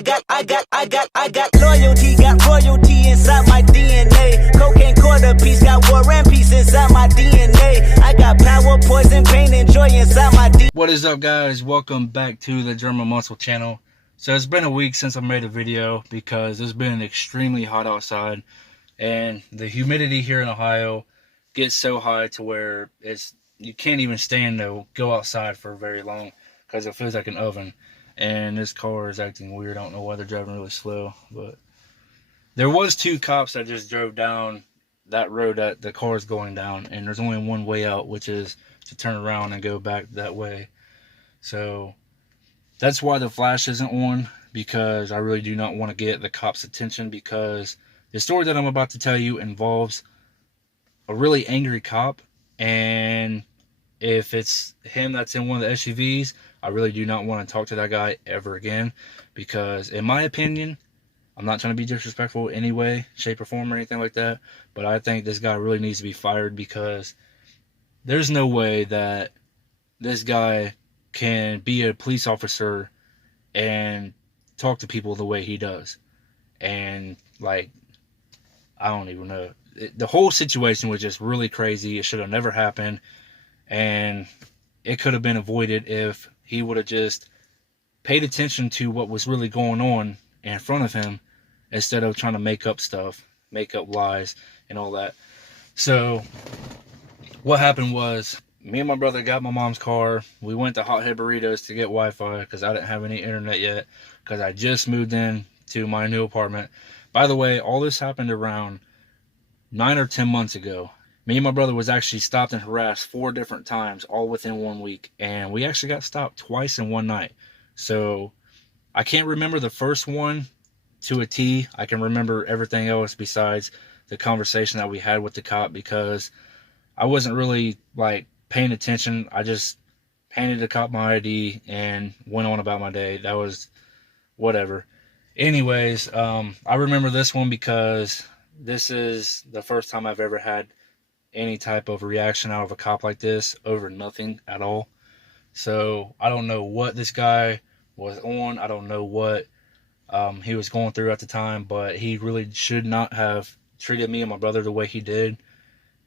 got loyalty, got royalty inside my DNA. Cocaine quarter piece, got war and peace inside my DNA. I got power, poison, pain, and joy inside my DNA. What is up, guys? Welcome back to the German Muscle channel. So it's been a week since I made a video because it's been extremely hot outside, and the humidity here in Ohio gets so high to where you can't even stand to go outside for very long because it feels like an oven. And this car is acting weird. I don't know why they're driving really slow, but there was two cops that just drove down that road that the car is going down, and there's only one way out, which is to turn around and go back that way. So that's why the flash isn't on, because I really do not want to get the cops' attention, because the story that I'm about to tell you involves a really angry cop, and if it's him that's in one of the SUVs, I really do not want to talk to that guy ever again, because in my opinion, I'm not trying to be disrespectful in any way, shape, or form or anything like that, but I think this guy really needs to be fired, because there's no way that this guy can be a police officer and talk to people the way he does. And like, I don't even know. The whole situation was just really crazy. It should have never happened, and it could have been avoided if he would have just paid attention to what was really going on in front of him, instead of trying to make up stuff, make up lies and all that. So what happened was, me and my brother got my mom's car. We went to Hothead Burritos to get Wi-Fi because I didn't have any internet yet, because I just moved in to my new apartment. By the way, all this happened around 9 or 10 months ago. Me and my brother was actually stopped and harassed 4 different times, all within 1 week. And we actually got stopped twice in one night. So I can't remember the first one to a T. I can remember everything else besides the conversation that we had with the cop, because I wasn't really like paying attention. I just handed the cop my ID and went on about my day. That was whatever. Anyways, I remember this one because this is the first time I've ever had any type of reaction out of a cop like this over nothing at all. So I don't know what this guy was on. I don't know what he was going through at the time, but he really should not have treated me and my brother the way he did,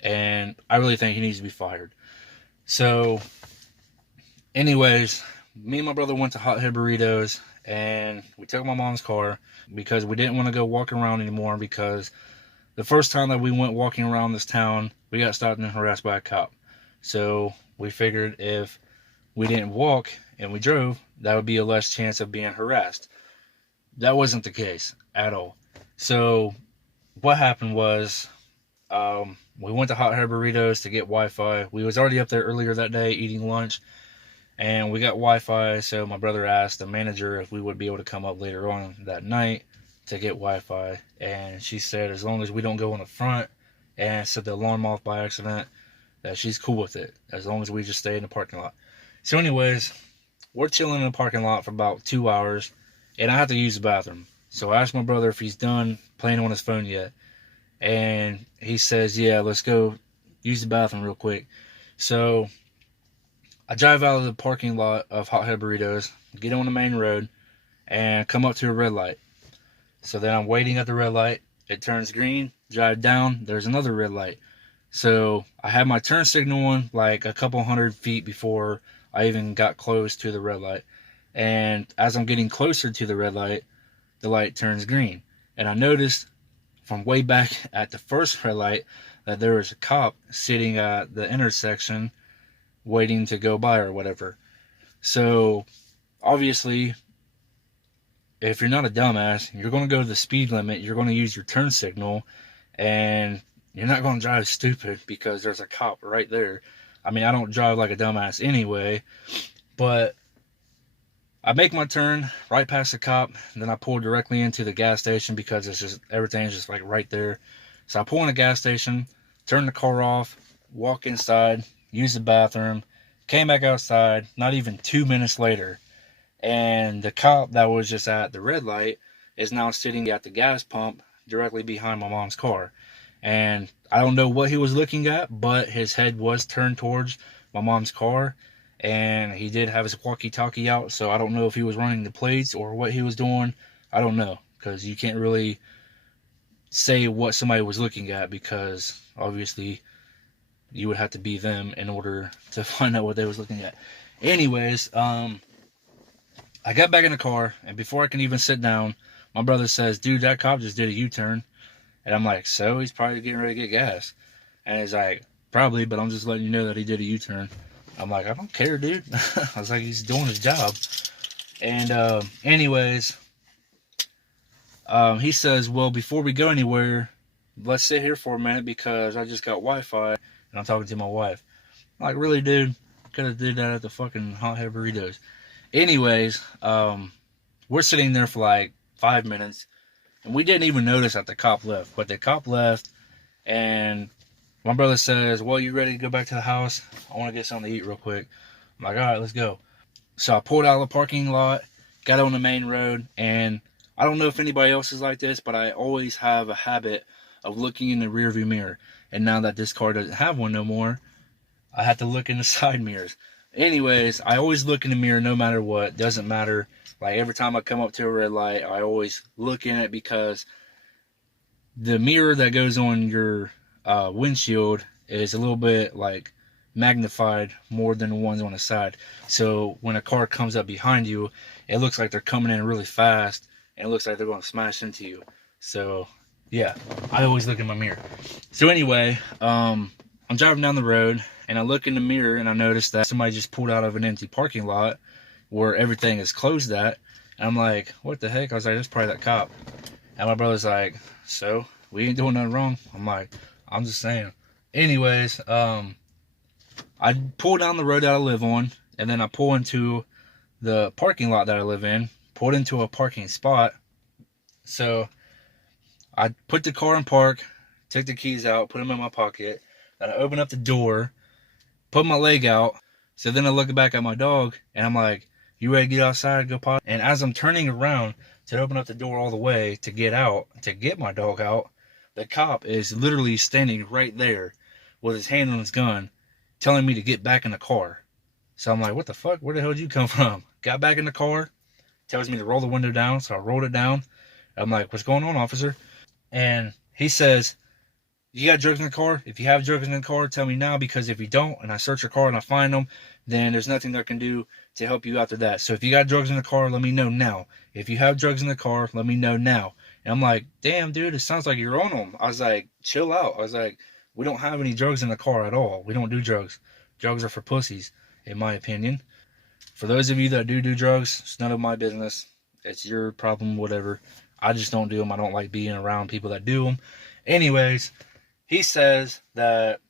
and I really think he needs to be fired. So anyways, me and my brother went to Hothead Burritos, and we took my mom's car because we didn't want to go walking around anymore, because the first time that we went walking around this town, we got stopped and harassed by a cop. So we figured if we didn't walk and we drove, that would be a less chance of being harassed. That wasn't the case at all. So what happened was, we went to Hothead Burritos to get Wi-Fi. We was already up there earlier that day eating lunch, and we got Wi-Fi. So my brother asked the manager if we would be able to come up later on that night to get Wi-Fi, and she said as long as we don't go in the front and set the alarm off by accident, that she's cool with it, as long as we just stay in the parking lot. So anyways, we're chilling in the parking lot for about 2 hours, and I have to use the bathroom. So I asked my brother if he's done playing on his phone yet, and he says, yeah, let's go use the bathroom real quick. So I drive out of the parking lot of Hothead Burritos, get on the main road, and come up to a red light. So then I'm waiting at the red light. It turns green, drive down, there's another red light. So I had my turn signal on like a couple 100 feet before I even got close to the red light. And as I'm getting closer to the red light, the light turns green. And I noticed from way back at the first red light that there was a cop sitting at the intersection waiting to go by or whatever. So obviously, if you're not a dumbass, you're going to go to the speed limit, you're going to use your turn signal, and you're not going to drive stupid because there's a cop right there. I mean, I don't drive like a dumbass anyway, but I make my turn right past the cop, and then I pull directly into the gas station because it's just, everything's just like right there. So I pull in the gas station, turn the car off, walk inside, use the bathroom, came back outside, not even 2 minutes later, and the cop that was just at the red light is now sitting at the gas pump directly behind my mom's car. And I don't know what he was looking at, but his head was turned towards my mom's car, and he did have his walkie-talkie out, so I don't know if he was running the plates or what he was doing. I don't know, because you can't really say what somebody was looking at, because obviously you would have to be them in order to find out what they was looking at. Anyways, I got back in the car, and before I can even sit down, my brother says, dude, that cop just did a U-turn. And I'm like, so? He's probably getting ready to get gas. And he's like, probably, but I'm just letting you know that he did a U-turn. I'm like, I don't care, dude. I was like, he's doing his job. And anyways, he says, well, before we go anywhere, let's sit here for a minute because I just got Wi-Fi and I'm talking to my wife. I'm like, really, dude? Could have did that at the fucking Hot Head Burritos. Anyways, we're sitting there for like 5 minutes, and we didn't even notice that the cop left. But the cop left, and my brother says, well, you ready to go back to the house? I want to get something to eat real quick. I'm like, all right, let's go. So I pulled out of the parking lot, got on the main road, and I don't know if anybody else is like this, but I always have a habit of looking in the rearview mirror. And now that this car doesn't have one no more, I have to look in the side mirrors. Anyways, I always look in the mirror no matter what. Doesn't matter. Like, every time I come up to a red light, I always look in it, because the mirror that goes on your windshield is a little bit like magnified more than the ones on the side. So when a car comes up behind you, it looks like they're coming in really fast, and it looks like they're going to smash into you. So yeah, I always look in my mirror. So anyway, I'm driving down the road, and I look in the mirror, and I notice that somebody just pulled out of an empty parking lot where everything is closed at. And I'm like, what the heck? I was like, that's probably that cop. And my brother's like, so we ain't doing nothing wrong? I'm like, I'm just saying. Anyways, I pull down the road that I live on, and then I pull into the parking lot that I live in, pulled into a parking spot. So I put the car in park, took the keys out, put them in my pocket, then I open up the door, put my leg out. So then I look back at my dog, and I'm like, you ready to get outside, go potty? And as I'm turning around to open up the door all the way to get out, to get my dog out, the cop is literally standing right there with his hand on his gun, telling me to get back in the car. So I'm like, what the fuck? Where the hell did you come from? Got back in the car, tells me to roll the window down, so I rolled it down. I'm like, what's going on, officer? And he says, you got drugs in the car? If you have drugs in the car, tell me now, because if you don't, and I search your car and I find them, then there's nothing I can do to help you after that. So if you got drugs in the car, let me know now. If you have drugs in the car, let me know now. And I'm like, damn, dude, it sounds like you're on them. I was like, chill out. I was like, we don't have any drugs in the car at all. We don't do drugs. Drugs are for pussies, in my opinion. For those of you that do drugs, it's none of my business. It's your problem, whatever. I just don't do them. I don't like being around people that do them. Anyways, he says that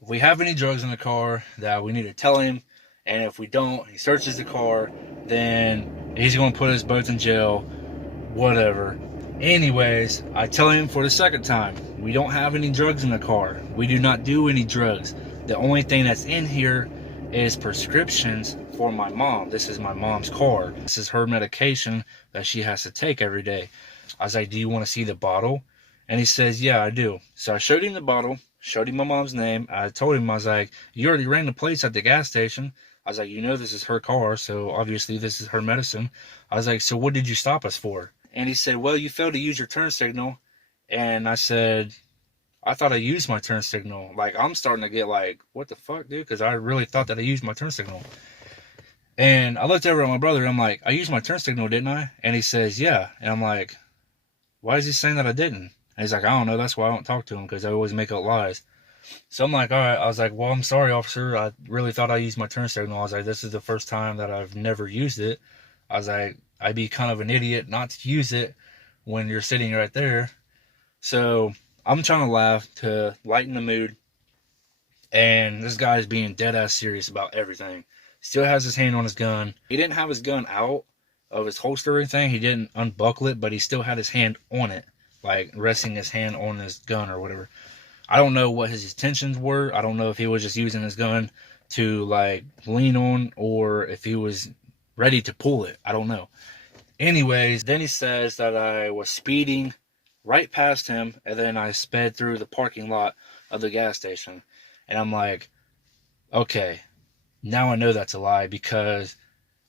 if we have any drugs in the car, that we need to tell him. And if we don't, he searches the car, then he's going to put us both in jail, whatever. Anyways, I tell him for the second time, we don't have any drugs in the car. We do not do any drugs. The only thing that's in here is prescriptions for my mom. This is my mom's car. This is her medication that she has to take every day. I was like, do you want to see the bottle? And he says, yeah, I do. So I showed him the bottle, showed him my mom's name. I told him, I was like, you already ran the plates at the gas station. I was like, you know this is her car, so obviously this is her medicine. I was like, so what did you stop us for? And he said, well, you failed to use your turn signal. And I said, I thought I used my turn signal. Like, I'm starting to get like, what the fuck, dude? Because I really thought that I used my turn signal. And I looked over at my brother, and I'm like, I used my turn signal, didn't I? And he says, yeah. And I'm like, why is he saying that I didn't? And he's like, I don't know. That's why I don't talk to him, because I always make up lies. So I'm like, all right. I was like, well, I'm sorry, officer. I really thought I used my turn signal. I was like, this is the first time that I've never used it. I was like, I'd be kind of an idiot not to use it when you're sitting right there. So I'm trying to laugh to lighten the mood. And this guy is being dead ass serious about everything. Still has his hand on his gun. He didn't have his gun out of his holster or anything. He didn't unbuckle it, but he still had his hand on it, like resting his hand on his gun or whatever. I don't know what his intentions were. I don't know if he was just using his gun to like lean on, or if he was ready to pull it. I don't know. Anyways, then he says that I was speeding right past him, and then I sped through the parking lot of the gas station. And I'm like, okay, Now I know that's a lie because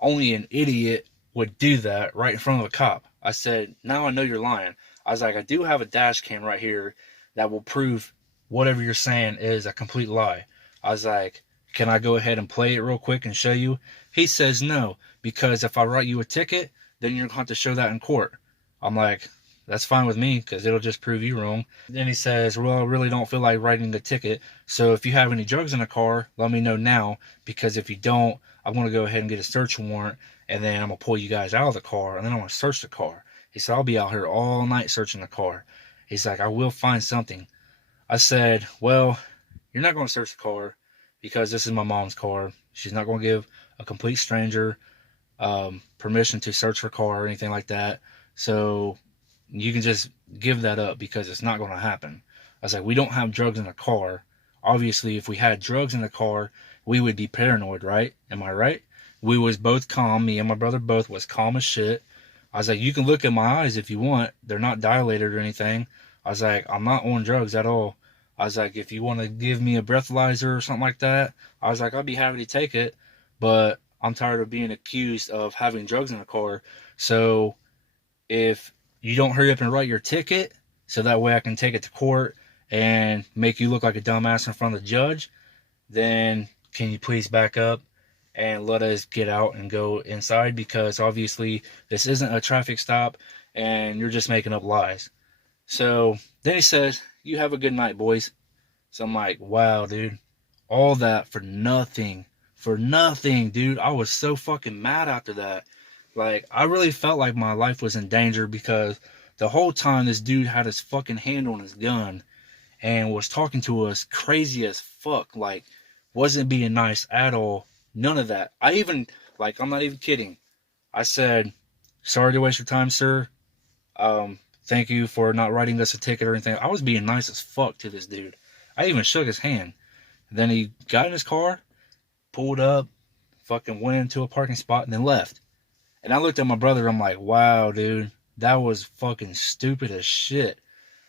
only an idiot would do that right in front of a cop. I said, now I know you're lying. I was like, I do have a dash cam right here that will prove whatever you're saying is a complete lie. I was like, can I go ahead and play it real quick and show you? He says no, because if I write you a ticket, then you're going to have to show that in court. I'm like, that's fine with me because it'll just prove you wrong. Then he says, well, I really don't feel like writing the ticket. So if you have any drugs in the car, let me know now, because if you don't, I'm going to go ahead and get a search warrant, and then I'm going to pull you guys out of the car, and then I'm going to search the car. He said, I'll be out here all night searching the car. He's like, I will find something. I said, well, you're not going to search the car because this is my mom's car. She's not going to give a complete stranger permission to search her car or anything like that. So you can just give that up because it's not going to happen. I was like, we don't have drugs in the car. Obviously, if we had drugs in the car, we would be paranoid, right? Am I right? We was both calm. Me and my brother both was calm as shit. I was like, you can look at my eyes if you want. They're not dilated or anything. I was like, I'm not on drugs at all. I was like, if you want to give me a breathalyzer or something like that, I was like, I'd be happy to take it. But I'm tired of being accused of having drugs in the car. So if you don't hurry up and write your ticket, so that way I can take it to court and make you look like a dumbass in front of the judge, then can you please back up and let us get out and go inside, because obviously this isn't a traffic stop and you're just making up lies. So then he says, you have a good night, boys. So I'm like, wow, dude, all that for nothing. For nothing, dude. I was so fucking mad after that. Like, I really felt like my life was in danger because the whole time this dude had his fucking hand on his gun and was talking to us crazy as fuck. Like, wasn't being nice at all. None of that. I even, like, I'm not even kidding. I said, sorry to waste your time, sir. Thank you for not writing us a ticket or anything. I was being nice as fuck to this dude. I even shook his hand. Then he got in his car, pulled up, fucking went into a parking spot, and then left. And I looked at my brother, I'm like, wow, dude, that was fucking stupid as shit.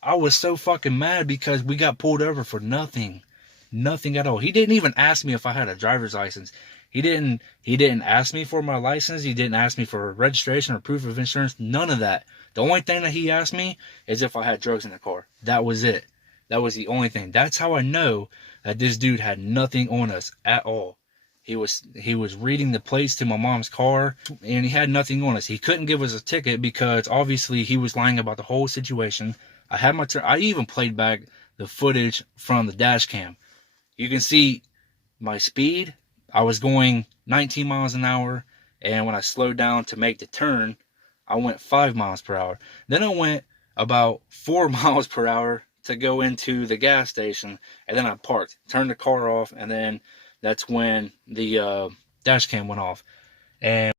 I was so fucking mad because we got pulled over for nothing. Nothing at all. He didn't even ask me if I had a driver's license. He didn't ask me for my license. He didn't ask me for registration or proof of insurance. None of that. The only thing that he asked me is if I had drugs in the car. That was it. That was the only thing. That's how I know that this dude had nothing on us at all. He was reading the plates to my mom's car, and he had nothing on us. He couldn't give us a ticket because obviously he was lying about the whole situation. I had my I even played back the footage from the dash cam. You can see my speed. I was going 19 miles an hour, and when I slowed down to make the turn, I went 5 miles per hour. Then I went about 4 miles per hour to go into the gas station, and then I parked, turned the car off, and then that's when the dash cam went off. And